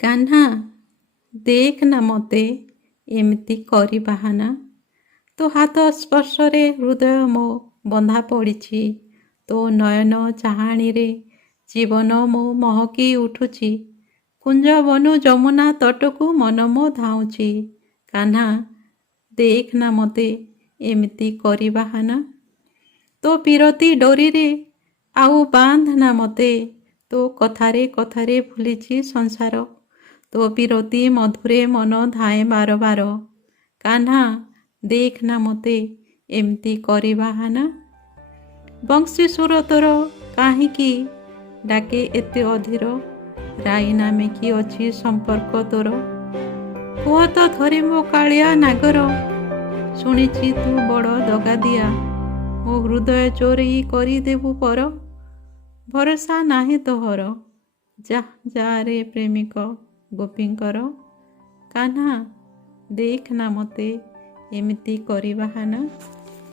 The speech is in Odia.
କାହ୍ନା ଦେଖ ନା ମୋତେ ଏମିତି କରି ବାହାନା। ତୋ ହାତ ସ୍ପର୍ଶରେ ହୃଦୟ ମୋ ବନ୍ଧା ପଡ଼ିଛି। ତୋ ନୟନ ଚାହାଣୀରେ ଜୀବନ ମୋ ମହକି ଉଠୁଛି। କୁଞ୍ଜ ବନୁ ଯମୁନା ତଟକୁ ମନ ମୋ ଧାଉଁଛି। କାହ୍ନା ଦେଖ ନା ମୋତେ ଏମିତି କରି ବାହାନା। ତୋ ପିରତି ଡୋରିରେ ଆଉ ବାନ୍ଧ ନା ମୋତେ। ତୋ କଥାରେ କଥାରେ ଭୁଲିଛି ସଂସାର। ତୋ ପିରତି ମଧୁରେ ମନ ଧାଏଁ ବାର ବାର। କାହ୍ନା ଦେଖ ନା ମୋତେ ଏମିତି କରି ବାହାନା। ବଂଶୀ ସୁର ତୋର କାହିଁକି ଡାକେ ଏତେ ଅଧୀର। ରାଇ ନାମେ କି ଅଛି ସମ୍ପର୍କ ତୋର। କୁହ ତ ଧରି ମୋ କାଳିଆ ନାଗର। ଶୁଣିଛି ତୁ ବଡ଼ ଦଗାଦିଆ। ମୋ ହୃଦୟ ଚୋରେଇ କରିଦେବୁ ପର। ଭରସା ନାହିଁ ତୋହର। ଯା ଯା ରେ ପ୍ରେମିକ ଗୋପୀଙ୍କର। କାହ୍ନା ଦେଖ ନା ମୋତେ ଏମିତି କରି ବାହାନା।